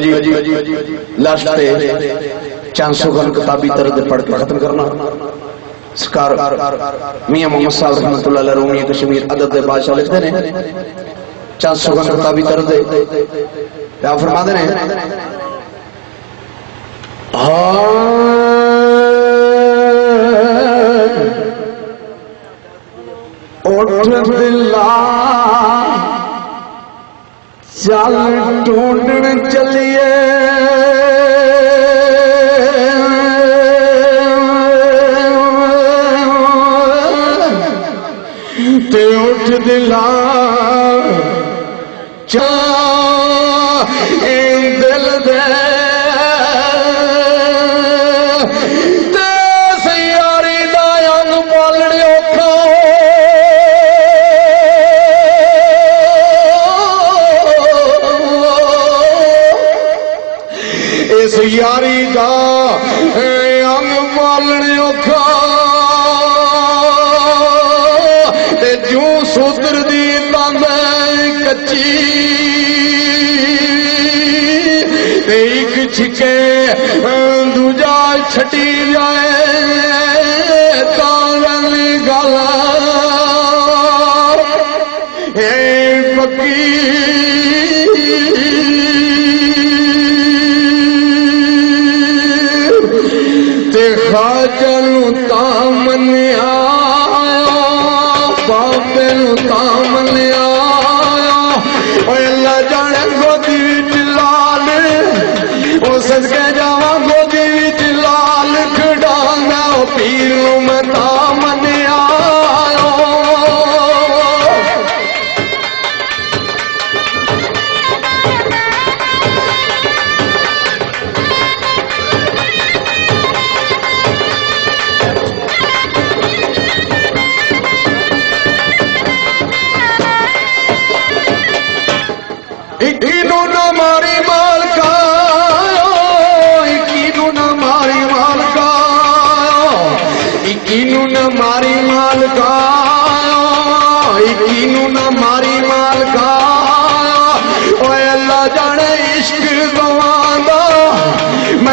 Last पे चंद सुगन किताबी तरह पढ़ के खत्म करना। सरकार मियां मोहम्मद साहब रहमतुल्लाह अलैह रूमी कश्मीर अदब दे बादशाह लिखते ने चंद सुगन किताबी तरह क्या फरमाते ने चल ढूंढन चलिए ते उठ दिला दिल दे सयारी दा अंग पालने औखा इस यारी दा अंग पालने औखा ते जू सूत्र दी तंग कच्ची ते एक छिके दूजा छटी जाए ताल गल पक्की खाजा नू तां मन्निया बाबे नू तां मन्निया अल्लाह जाने गोदी विच लाल ओ सदके जावा गोदी विच लाल खड़ांगा ओ पीर नू मैं तां मन्निया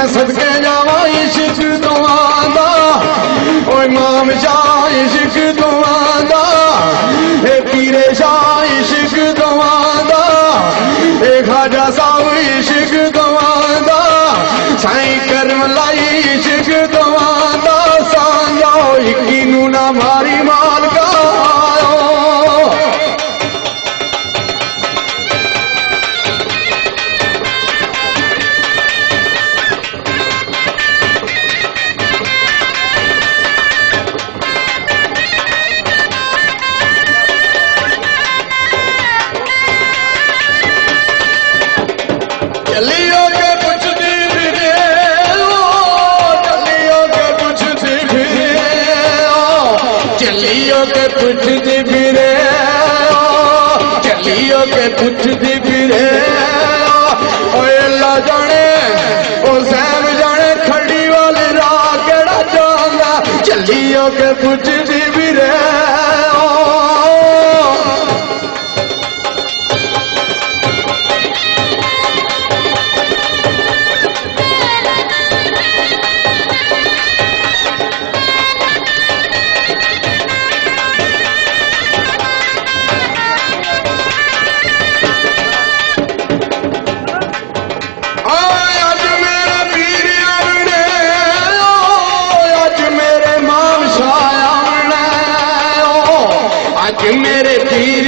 सदके जावा इश्क दुआंदा ओ इमाम शाह इश्क दुआंदा ए पीरे शाह इश्क दुआंदा ए खाजा साहब इश्क दुआंदा साईं करम लाई इश्क दुआंदा सांगा इक्की नू ना मारी मालका पुछदी फिरे चलियो के पुछदी फिरे अल्लाह जाने ओ सैम जाने खड़ी वाली राह केड़ा जांदा चलियो के पुछदी फिरे मेरे पीर